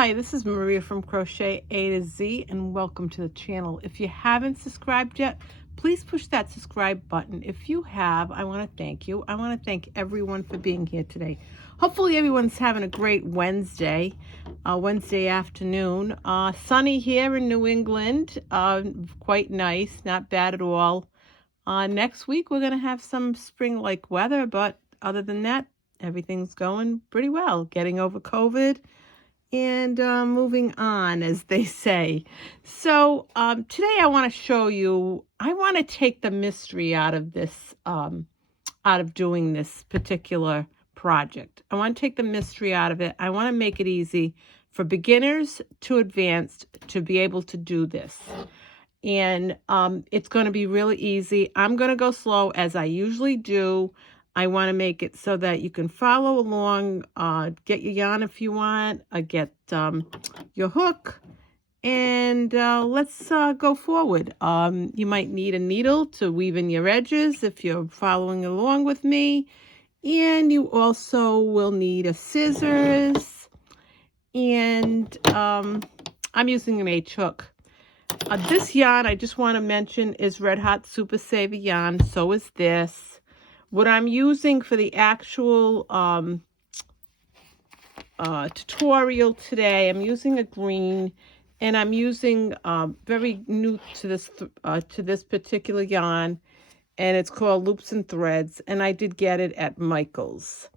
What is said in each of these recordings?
Hi, this is Maria from Crochet A to Z, and welcome to the channel. If you haven't subscribed yet, please push that subscribe button. If you have, I want to thank you. I want to thank everyone for being here today. Hopefully everyone's having a great Wednesday afternoon. Sunny here in New England, quite nice, not bad at all. Next week we're going to have some spring-like weather, but other than that, everything's going pretty well. Getting over COVID and moving on, as they say. So today I want to show you, I want to take the mystery out of this, out of doing this particular project. I want to take the mystery out of it. I want to make it easy for beginners to advanced to be able to do this. And it's going to be really easy. I'm going to go slow as I usually do. I want to make it so that you can follow along, get your yarn if you want, get your hook, and let's go forward. You might need a needle to weave in your edges if you're following along with me, and you also will need a scissors, and I'm using an H hook. This yarn, I just want to mention, is Red Hot Super Saver yarn. So is this. What I'm using for the actual tutorial today, I'm using a green, and I'm using very new to this particular yarn, and it's called Loops and Threads, and I did get it at Michael's.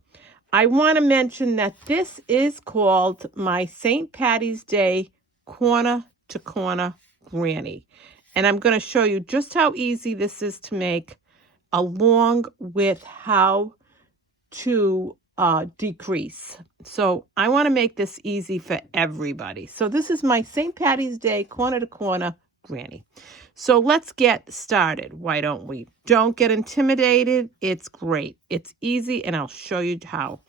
I want to mention that this is called my St. Patty's Day Corner-to-Corner Granny, and I'm going to show you just how easy this is to make, along with how to decrease. So I want to make this easy for everybody. So this is my St. Patty's Day Corner-to-Corner Granny. So let's get started. Why don't we? Don't get intimidated. It's great. It's easy, and I'll show you how.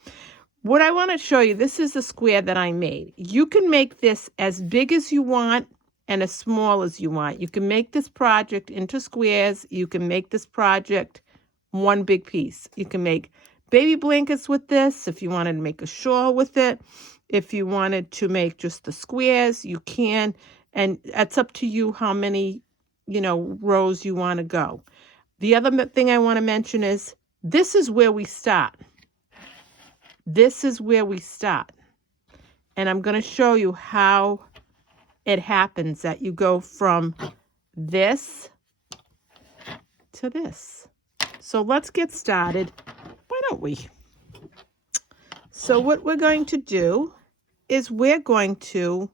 What I want to show you, this is a square that I made. You can make this as big as you want and as small as you want. You can make this project into squares. You can make this project one big piece. You can make baby blankets with this if you wanted to make a shawl with it. If you wanted to make just the squares, you can. And it's up to you how many, rows you want to go. The other thing I want to mention is this is where we start. This is where we start. And I'm going to show you how it happens that you go from this to this. So let's get started. Why don't we? So what we're going to do is we're going to,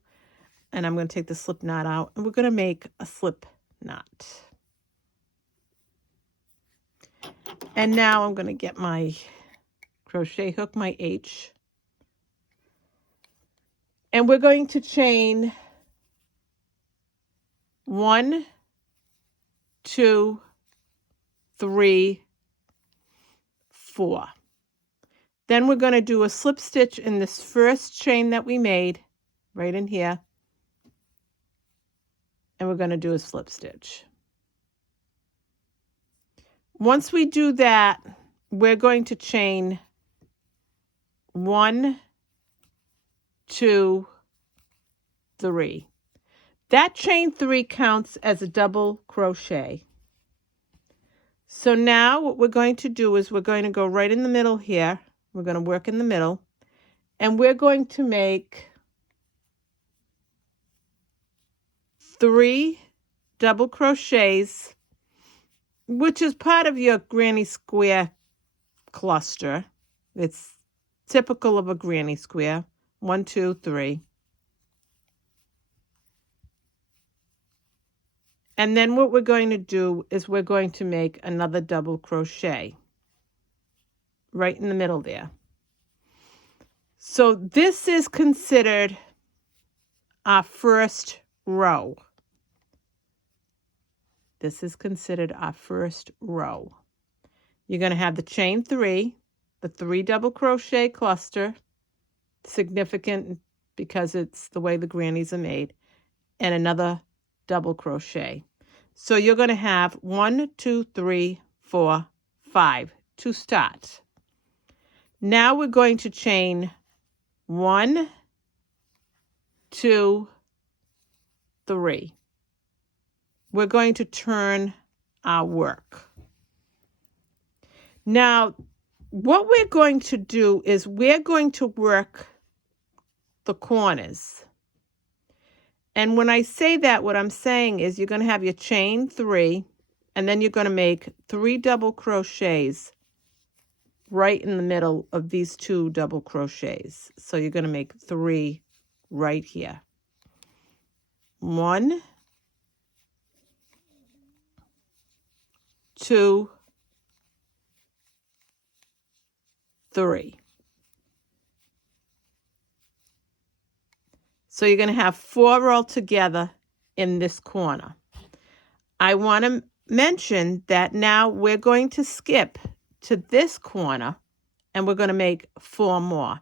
and I'm going to take the slip knot out, and we're going to make a slip knot. And now I'm going to get my crochet hook, my H, and we're going to chain 1, 2, 3, 4. Then we're going to do a slip stitch in this first chain that we made right in here, and we're going to do a slip stitch. Once we do that, we're going to chain 1, 2, 3. That chain 3 counts as a double crochet. So now what we're going to do is we're going to go right in the middle here. We're going to work in the middle, and we're going to make 3 double crochets, which is part of your granny square cluster. It's typical of a granny square. 1, 2, 3. And then what we're going to do is we're going to make another double crochet right in the middle there. So this is considered our first row. This is considered our first row. You're going to have the chain 3, the 3 double crochet cluster, significant because it's the way the grannies are made, and another double crochet. So you're going to have 1, 2, 3, 4, 5 to start. Now we're going to chain 1, 2, 3. We're going to turn our work. Now, what we're going to do is we're going to work the corners. And when I say that, what I'm saying is you're going to have your chain 3, and then you're going to make 3 double crochets right in the middle of these 2 double crochets. So you're going to make 3 right here. 1, 2, 3. So you're going to have 4 all together in this corner. I want to mention that now we're going to skip to this corner and we're going to make 4 more.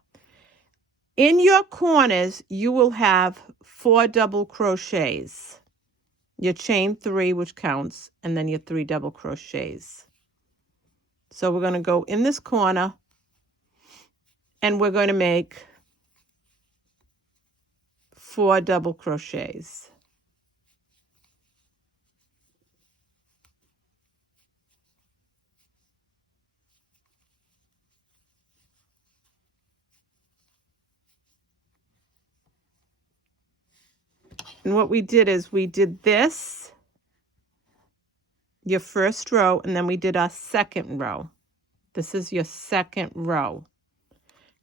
In your corners, you will have 4 double crochets. Your chain 3, which counts, and then your 3 double crochets. So we're going to go in this corner and we're going to make 4 double crochets. And what we did is we did this, your first row, and then we did our second row. This is your second row.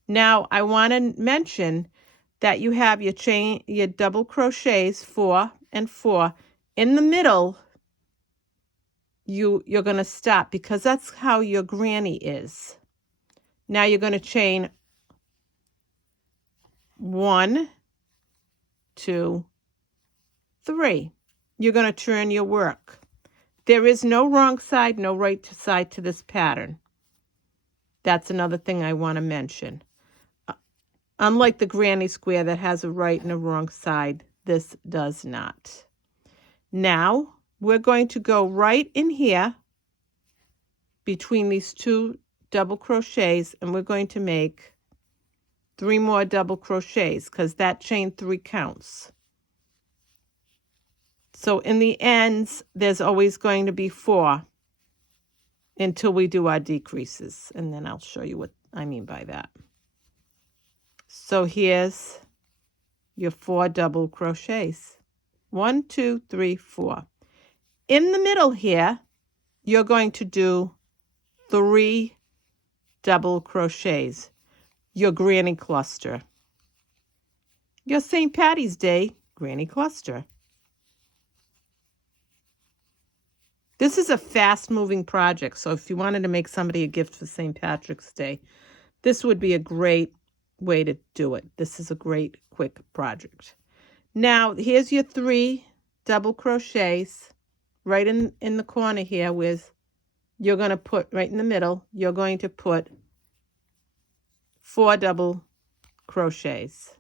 Now I want to mention that you have your chain, your double crochets, 4 and 4. In the middle, you're going to stop because that's how your granny is. Now you're going to chain 1, 2, 3. You're going to turn your work. There is no wrong side, no right side to this pattern. That's another thing I want to mention. Unlike the granny square that has a right and a wrong side, this does not. Now, we're going to go right in here between these 2 double crochets, and we're going to make 3 more double crochets because that chain 3 counts. So in the ends, there's always going to be 4 until we do our decreases, and then I'll show you what I mean by that. So here's your 4 double crochets. 1, 2, 3, 4. In the middle here, you're going to do 3 double crochets, your granny cluster. Your St. Patty's Day granny cluster. This is a fast-moving project, so if you wanted to make somebody a gift for St. Patrick's Day, this would be a great way to do it. This is a great, quick project. Now, here's your 3 double crochets right in the corner here with, you're going to put, right in the middle, you're going to put 4 double crochets.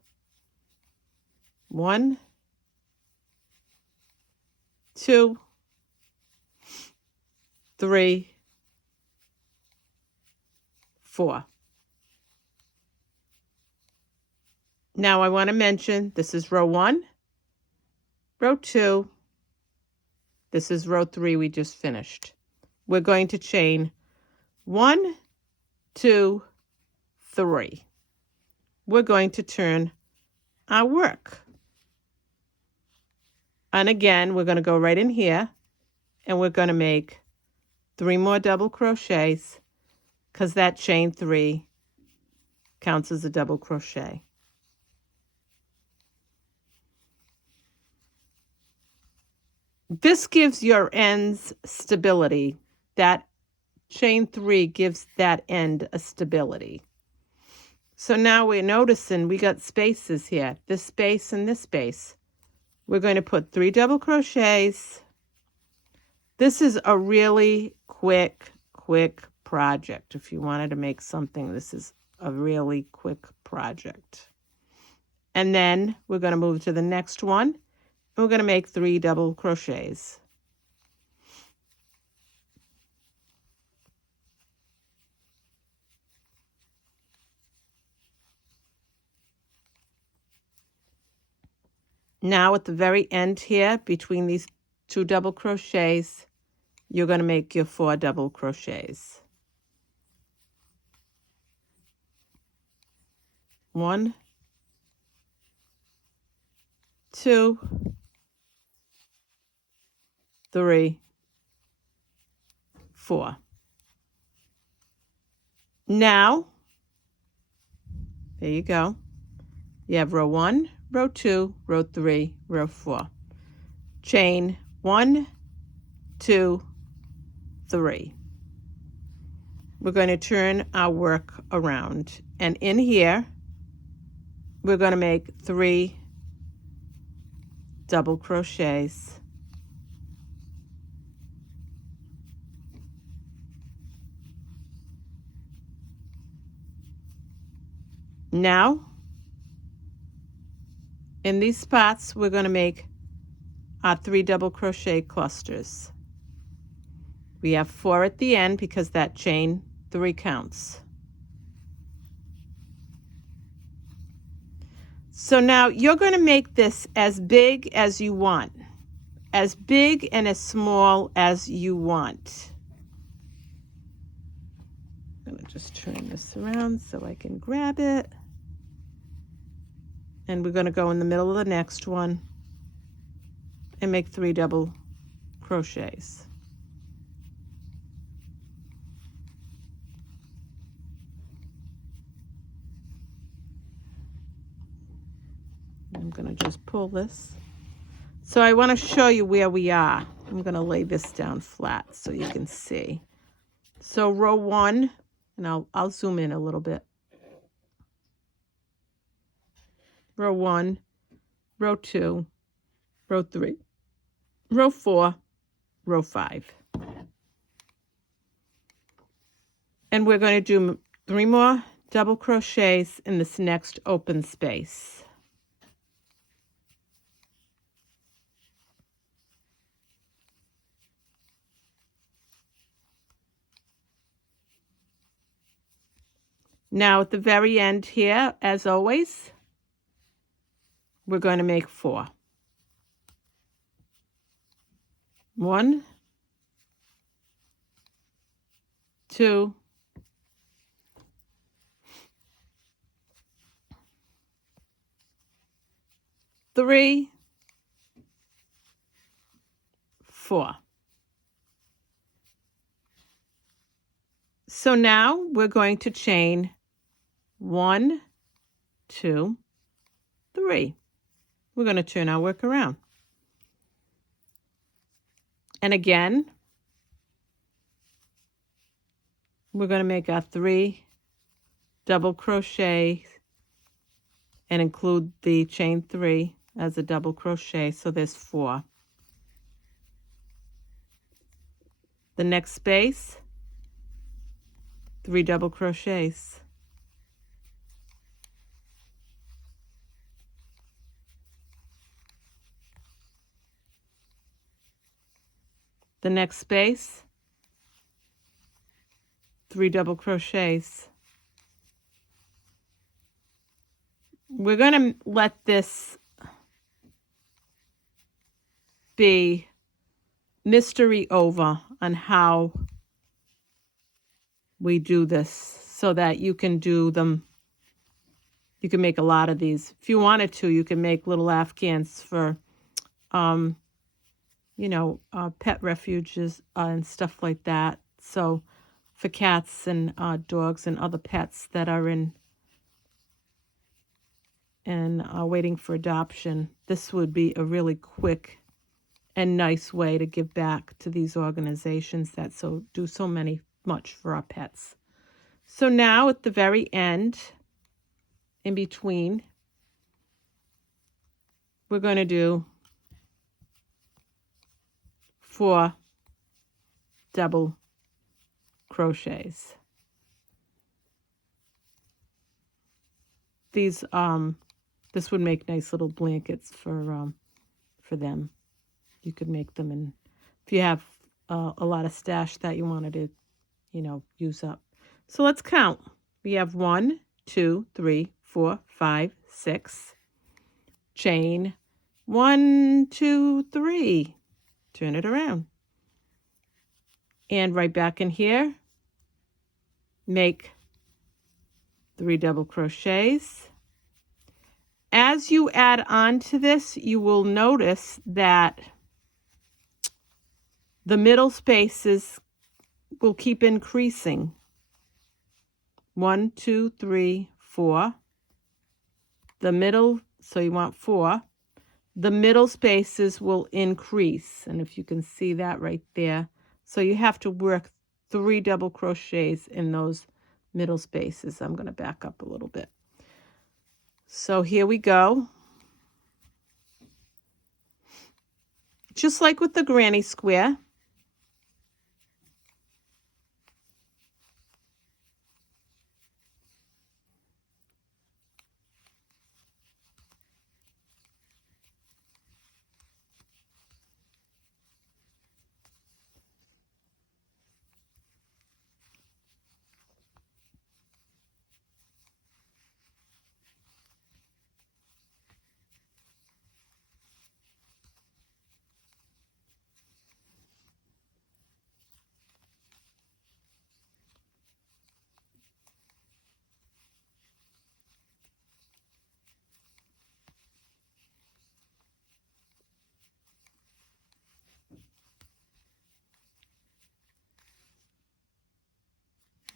1, 2, 3, 4. Now I want to mention this is row 1, row 2, this is row 3 we just finished. We're going to chain 1, 2, 3. We're going to turn our work. And again, we're going to go right in here and we're going to make 3 more double crochets because that chain 3 counts as a double crochet. This gives your ends stability. That chain 3 gives that end a stability. So now we're noticing we got spaces here, this space and this space. We're going to put 3 double crochets. This is a really quick project. If you wanted to make something, this is a really quick project. And then we're going to move to the next one. We're going to make 3 double crochets. Now at the very end here, between these 2 double crochets, you're going to make your 4 double crochets. 1, 2, 3, 4. Now, there you go. You have row 1, row 2, row 3, row 4. Chain 1, 2, 3. We're going to turn our work around. And in here, we're going to make 3 double crochets. Now, in these spots, we're going to make our 3 double crochet clusters. We have 4 at the end because that chain 3 counts. So now you're going to make this as big as you want, as big and as small as you want. I'm going to just turn this around so I can grab it. And we're going to go in the middle of the next one and make 3 double crochets. I'm going to just pull this. So I want to show you where we are. I'm going to lay this down flat so you can see. So row 1, and I'll zoom in a little bit. Row 1, row 2, row 3, row 4, row 5. And we're going to do 3 more double crochets in this next open space. Now at the very end here, as always, we're going to make 4. 1, 2, 3, 4. So now we're going to chain 1, 2, 3. We're going to turn our work around. And again, we're going to make our 3 double crochet and include the chain 3 as a double crochet, so there's 4. The next space, 3 double crochets. The next space, 3 double crochets. We're going to let this be mystery over on how we do this so that you can do them. You can make a lot of these. If you wanted to, you can make little Afghans for, pet refuges and stuff like that. So for cats and dogs and other pets that are in and waiting for adoption, this would be a really quick and nice way to give back to these organizations that do so much for our pets. So now at the very end, in between, we're going to do 4 double crochets. These this would make nice little blankets for them. You could make them, and if you have a lot of stash that you wanted to, use up. So let's count. We have 1, 2, 3, 4, 5, 6. Chain 1, 2, 3. Turn it around. And right back in here, make 3 double crochets. As you add on to this, you will notice that the middle spaces will keep increasing. 1, 2, 3, 4. The middle, so you want 4. The middle spaces will increase. And if you can see that right there. So you have to work 3 double crochets in those middle spaces. I'm going to back up a little bit. So here we go. Just like with the granny square.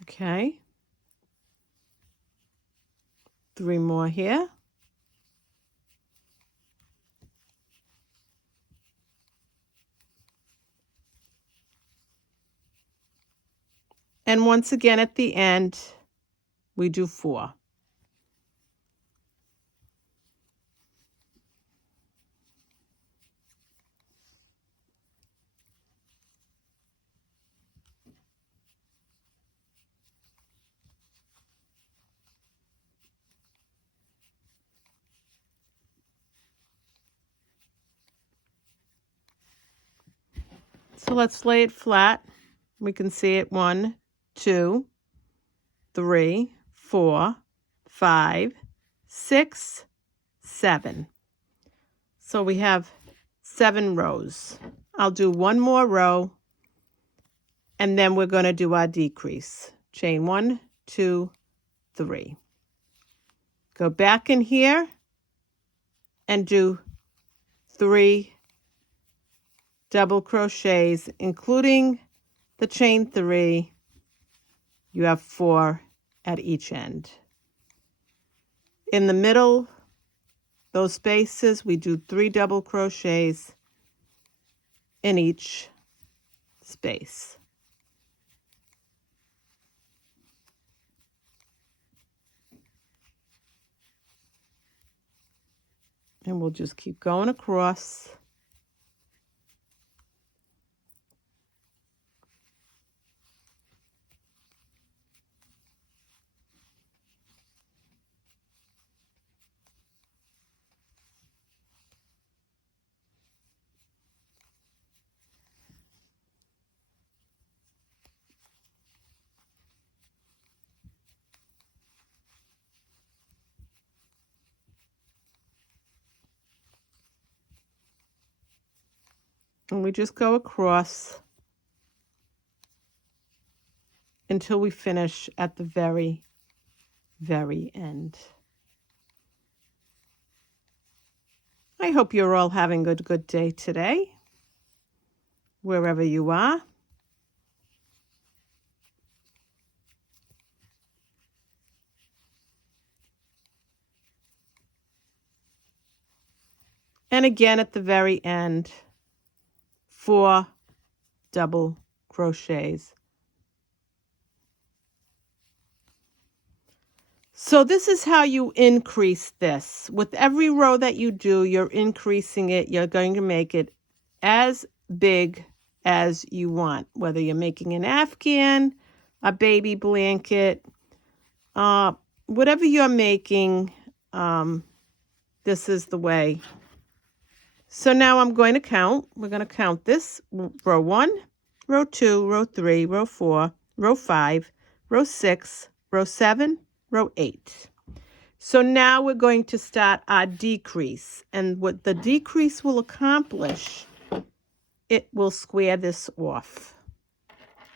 Okay. 3 more here. And once again at the end, we do 4. So let's lay it flat. We can see it 1, 2, 3, 4, 5, 6, 7. So we have 7 rows. I'll do 1 more row, and then we're going to do our decrease. Chain 1, 2, 3. Go back in here and do 3 double crochets, including the chain 3. You have 4 at each end. In the middle, those spaces, we do 3 double crochets in each space. And we'll just keep going across. And we just go across until we finish at the very, very end. I hope you're all having a good day today, wherever you are. And again at the very end, 4 double crochets. So this is how you increase this. With every row that you do, you're increasing it. You're going to make it as big as you want, whether you're making an Afghan, a baby blanket, whatever you're making, this is the way. So now I'm going to count. We're going to count this. Row 1, row 2, row 3, row 4, row 5, row 6, row 7, row 8. So now we're going to start our decrease. And what the decrease will accomplish, it will square this off.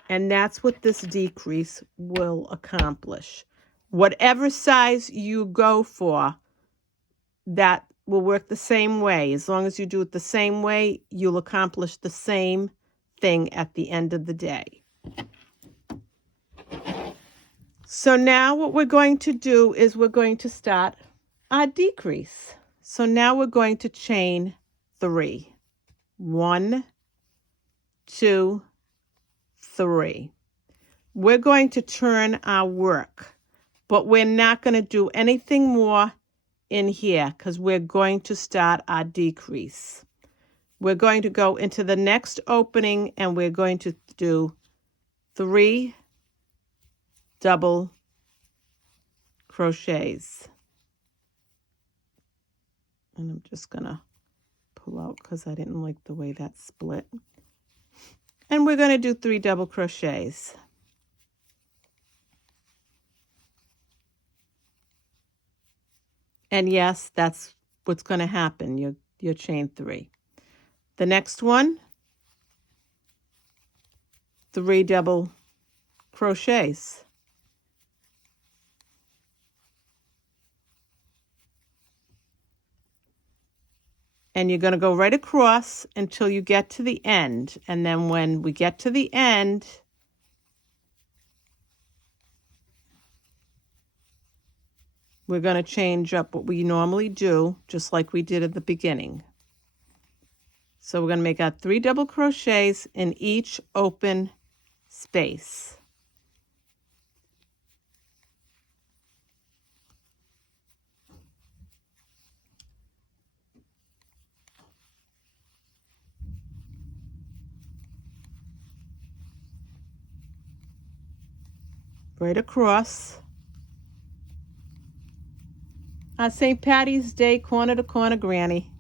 And that's what this decrease will accomplish. Whatever size you go for, that will work the same way. As long as you do it the same way, you'll accomplish the same thing at the end of the day. So now what we're going to do is we're going to start our decrease. So now we're going to chain 3. 1, 2, 3. We're going to turn our work, but we're not going to do anything more in here because we're going to start our decrease. We're going to go into the next opening and we're going to do 3 double crochets. And I'm just going to pull out because I didn't like the way that split. And we're going to do 3 double crochets. And yes, that's what's going to happen. You chain 3. The next one, 3 double crochets. And you're going to go right across until you get to the end. And then when we get to the end, we're going to change up what we normally do, just like we did at the beginning. So we're going to make our 3 double crochets in each open space. Right across. Our St. Patty's Day corner-to-corner granny.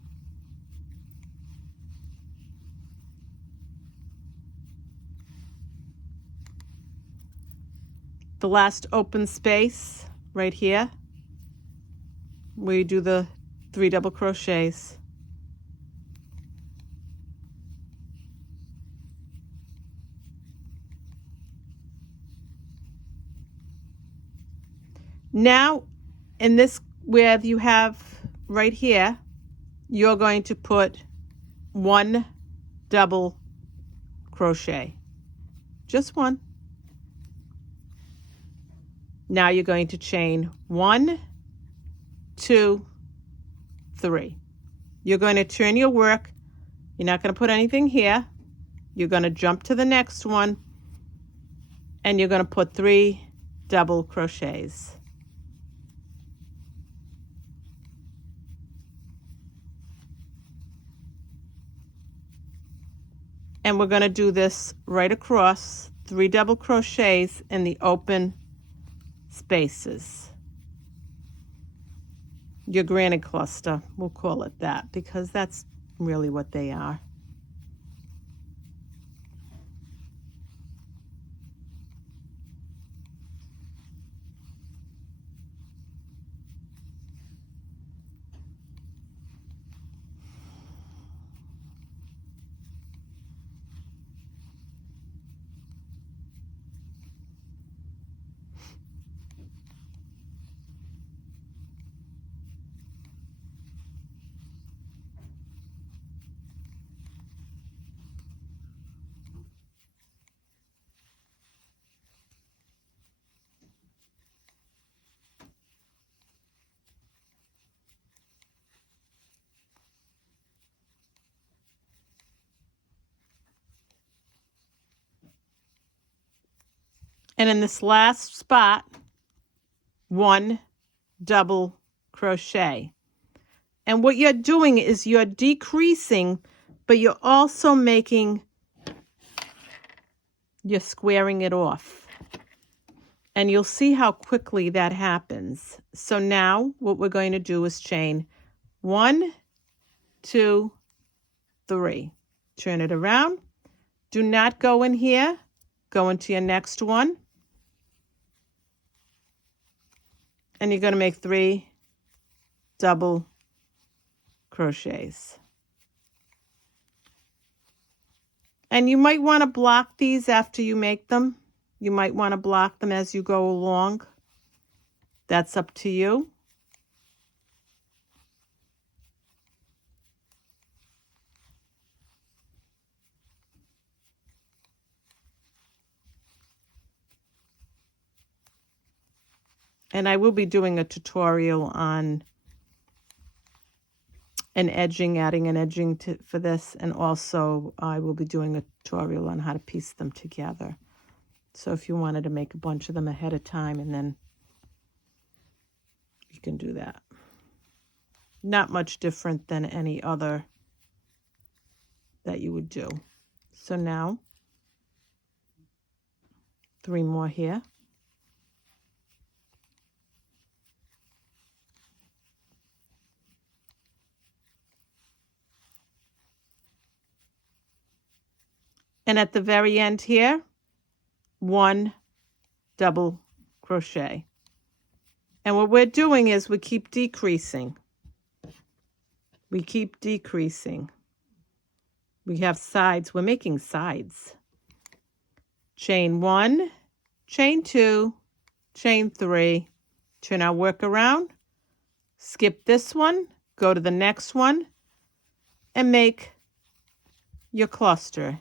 The last open space right here, we do the 3 double crochets. Now, in this, where you have right here, you're going to put 1 double crochet. Just 1. Now you're going to chain 1, 2, 3. You're going to turn your work. You're not going to put anything here. You're going to jump to the next one, and you're going to put 3 double crochets. And we're going to do this right across, 3 double crochets in the open spaces. Your granny cluster, we'll call it that, because that's really what they are. And in this last spot, 1 double crochet. And what you're doing is you're decreasing, but you're also you're squaring it off. And you'll see how quickly that happens. So now what we're going to do is chain 1, 2, 3. Turn it around. Do not go in here. Go into your next one. And you're going to make 3 double crochets. And you might want to block these after you make them. You might want to block them as you go along. That's up to you. And I will be doing a tutorial on an edging, adding an edging for this. And also I will be doing a tutorial on how to piece them together. So if you wanted to make a bunch of them ahead of time, and then you can do that. Not much different than any other that you would do. So now 3 more here. And at the very end here, 1 double crochet. And what we're doing is we keep decreasing. We keep decreasing. We have sides. We're making sides. Chain 1, chain 2, chain 3. Turn our work around. Skip this one. Go to the next one. And make your cluster.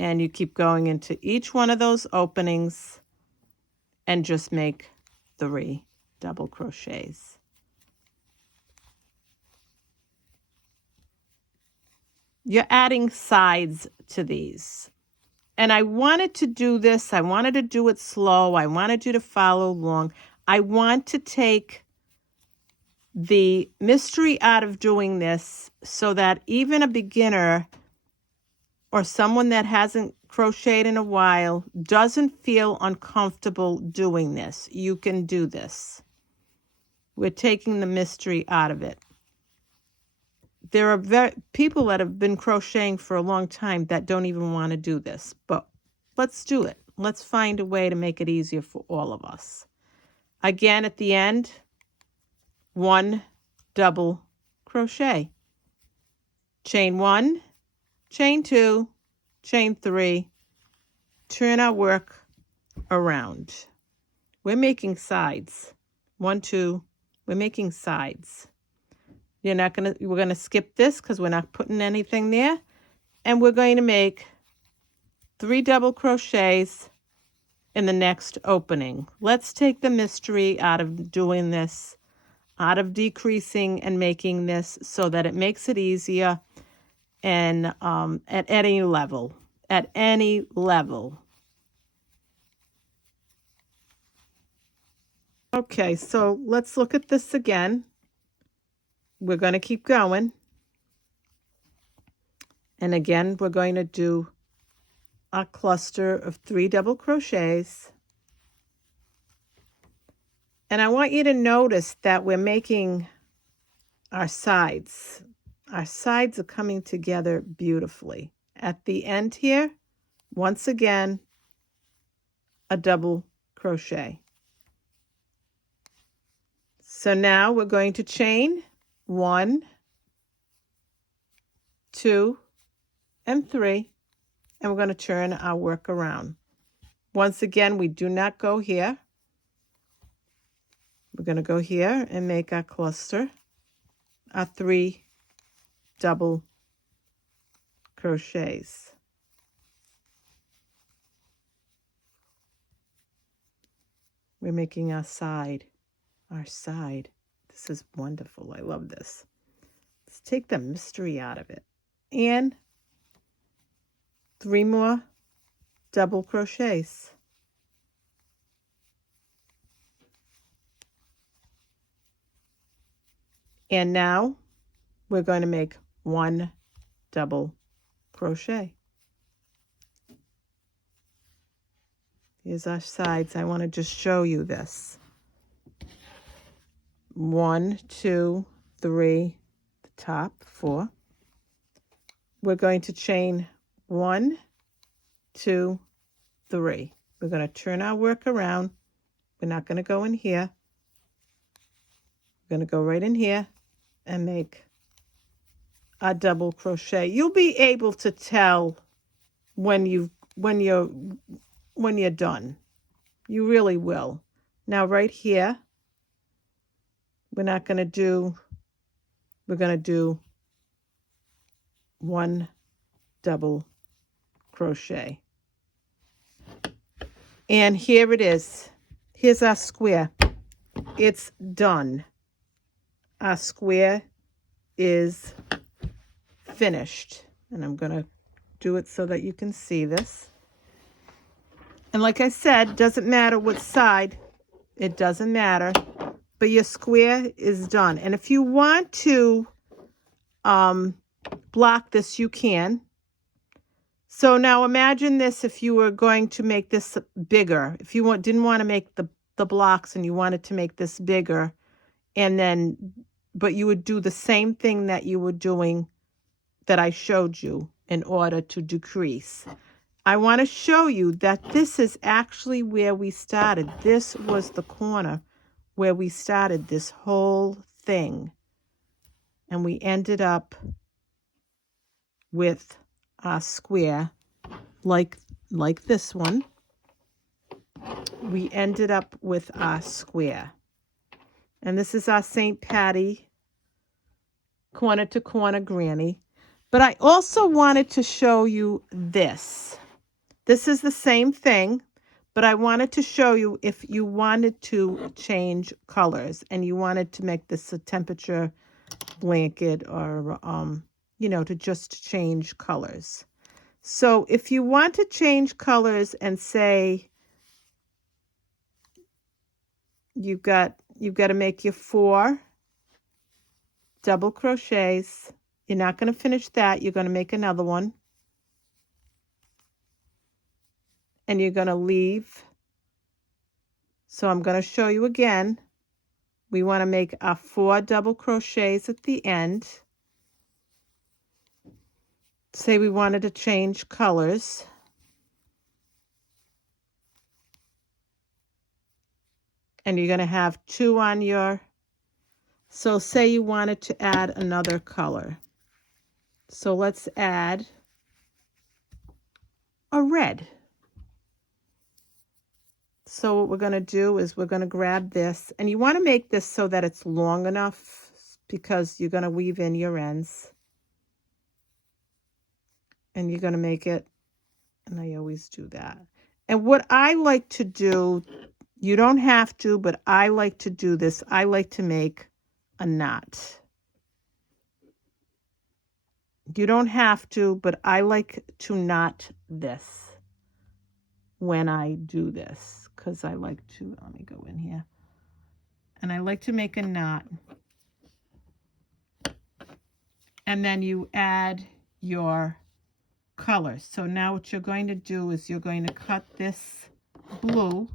And you keep going into each one of those openings and just make 3 double crochets. You're adding sides to these. And I wanted to do this. I wanted to do it slow. I wanted you to follow along. I want to take the mystery out of doing this so that even a beginner or someone that hasn't crocheted in a while doesn't feel uncomfortable doing this. You can do this. We're taking the mystery out of it. There are people that have been crocheting for a long time that don't even want to do this, but let's do it. Let's find a way to make it easier for all of us. Again, at the end, 1 double crochet. Chain 1, chain 2, chain 3, turn our work around. We're making sides. 1, 2, we're making sides. We're going to skip this because we're not putting anything there. And we're going to make 3 double crochets in the next opening. Let's take the mystery out of doing this, out of decreasing and making this so that it makes it easier. And at any level, Okay, so let's look at this again. We're going to keep going. And again, we're going to do a cluster of 3 double crochets. And I want you to notice that we're making our sides. Our sides are coming together beautifully. At the end here, once again, a double crochet. So now we're going to chain 1, 2, and 3, and we're going to turn our work around. Once again, we do not go here. We're going to go here and make our cluster, our 3 double crochets. We're making our side. This is wonderful. I love this. Let's take the mystery out of it. And 3 more double crochets. And now we're going to make 1 double crochet. Here's our sides. I want to just show you this. 1, 2, 3, the top 4. We're going to chain 1, 2, 3. We're going to turn our work around. We're not going to go in here. We're going to go right in here and make a double crochet. You'll be able to tell when you're done. You really will. Now right here, we're going to do 1 double crochet. And here it is. Here's our square. It's done. Our square is finished. And I'm going to do it so that you can see this. And like I said, doesn't matter what side. It doesn't matter. But your square is done. And if you want to block this, you can. So now imagine this if you were going to make this bigger. If you didn't want to make the blocks and you wanted to make this bigger, but you would do the same thing that you were doing that I showed you in order to decrease. I want to show you that this is actually where we started. This was the corner where we started this whole thing. And we ended up with a square like this one. We ended up with our square. And this is our St. Patty corner-to-corner granny. But I also wanted to show you this. This is the same thing, but I wanted to show you if you wanted to change colors and you wanted to make this a temperature blanket or, to just change colors. So if you want to change colors and say you've got to make your 4 double crochets. You're not going to finish that. You're going to make another one. And you're going to leave. So I'm going to show you again. We want to make our 4 double crochets at the end. Say we wanted to change colors. And you're going to have 2 on your, so say you wanted to add another color. So let's add a red. So what we're going to do is we're going to grab this, and you want to make this so that it's long enough because you're going to weave in your ends. And you're going to make it, and I always do that. And what I like to do, you don't have to, but I like to do this. I like to make a knot. You don't have to, but I like to knot this when I do this because I like to, let me go in here. And I like to make a knot. And then you add your colors. So now what you're going to do is you're going to cut this blue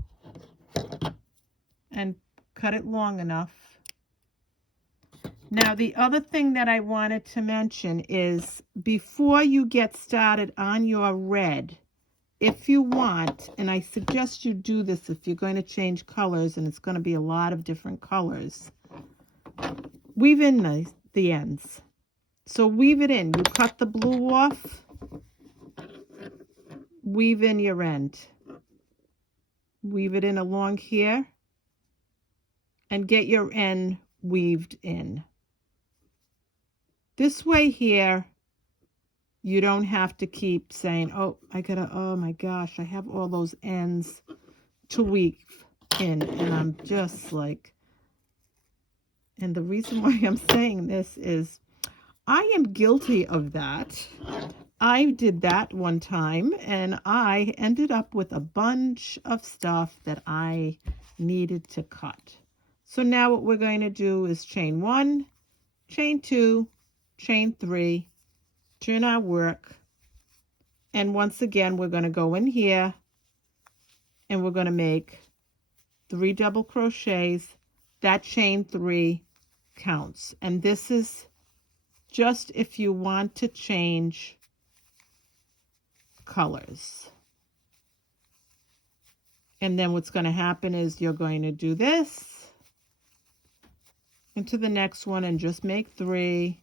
and cut it long enough. Now, the other thing that I wanted to mention is before you get started on your red, if you want, and I suggest you do this if you're going to change colors, and it's going to be a lot of different colors, weave in the ends. So weave it in. You cut the blue off, weave in your end. Weave it in along here, and get your end weaved in. This way here, you don't have to keep saying, oh, oh my gosh, I have all those ends to weave in. And I'm just like, and the reason why I'm saying this is I am guilty of that. I did that one time, and I ended up with a bunch of stuff that I needed to cut. So now what we're going to do is chain 1, chain 2, chain 3, turn our work, and once again we're going to go in here and we're going to make 3 double crochets. That chain 3 counts, and this is just if you want to change colors. And then what's going to happen is you're going to do this into the next one and just make 3.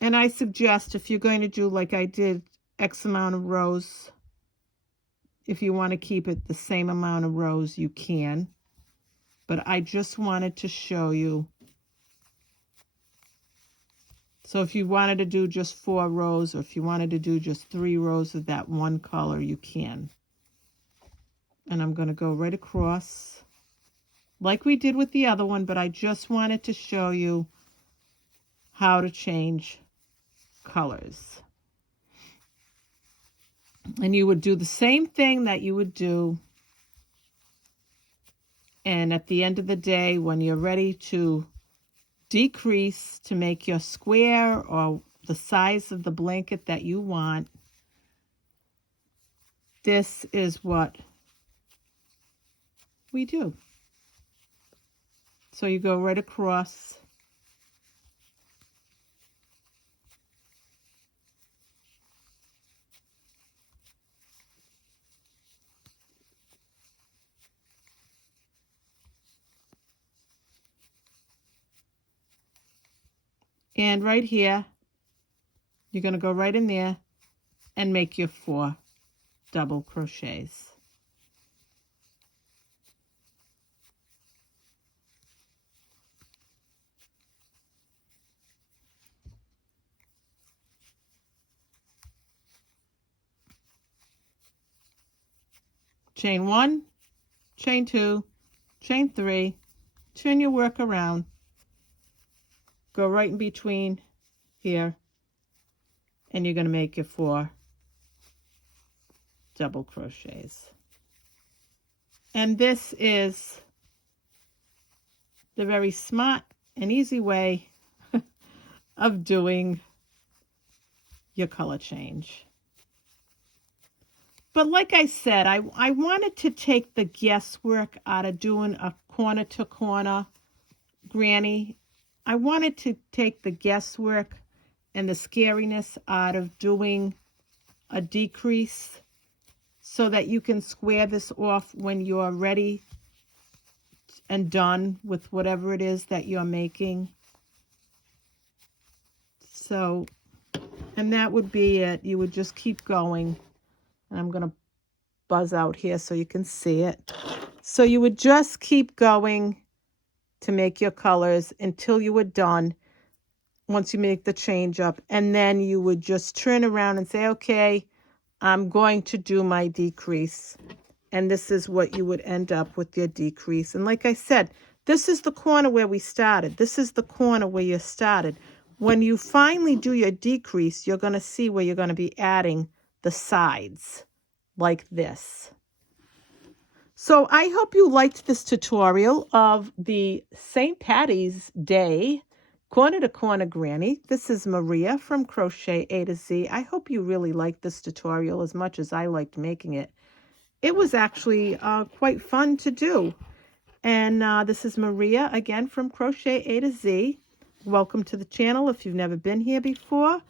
And I suggest if you're going to do like I did X amount of rows, if you want to keep it the same amount of rows, you can. But I just wanted to show you. So if you wanted to do just 4 rows, or if you wanted to do just 3 rows of that one color, you can. And I'm going to go right across like we did with the other one, but I just wanted to show you how to change colors. And you would do the same thing that you would do. And at the end of the day, when you're ready to decrease to make your square or the size of the blanket that you want, this is what we do. So you go right across. And right here, you're going to go right in there and make your 4 double crochets. Chain 1, chain 2, chain 3, turn your work around, go right in between here, and you're going to make your 4 double crochets. And this is the very smart and easy way of doing your color change. But like I said, I wanted to take the guesswork out of doing a corner to corner granny. I wanted to take the guesswork and the scariness out of doing a decrease so that you can square this off when you're ready and done with whatever it is that you're making. So, and that would be it. You would just keep going. And I'm going to buzz out here so you can see it. So you would just keep going to make your colors until you were done once you make the change up. And then you would just turn around and say, okay, I'm going to do my decrease. And this is what you would end up with your decrease. And like I said, this is the corner where we started. This is the corner where you started. When you finally do your decrease, you're going to see where you're going to be adding the sides like this. So I hope you liked this tutorial of the St. Patty's Day Corner to Corner Granny. This is Maria from Crochet A to Z. I hope you really liked this tutorial as much as I liked making it. It was actually quite fun to do. And this is Maria again from Crochet A to Z. Welcome to the channel if you've never been here before.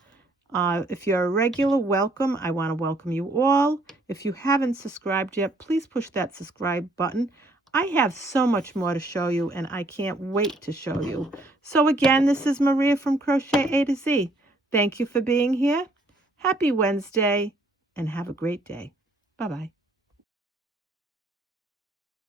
If you're a regular, welcome. I want to welcome you all. If you haven't subscribed yet, please push that subscribe button. I have so much more to show you, and I can't wait to show you. So again, this is Maria from Crochet A to Z. Thank you for being here. Happy Wednesday, and have a great day. Bye-bye.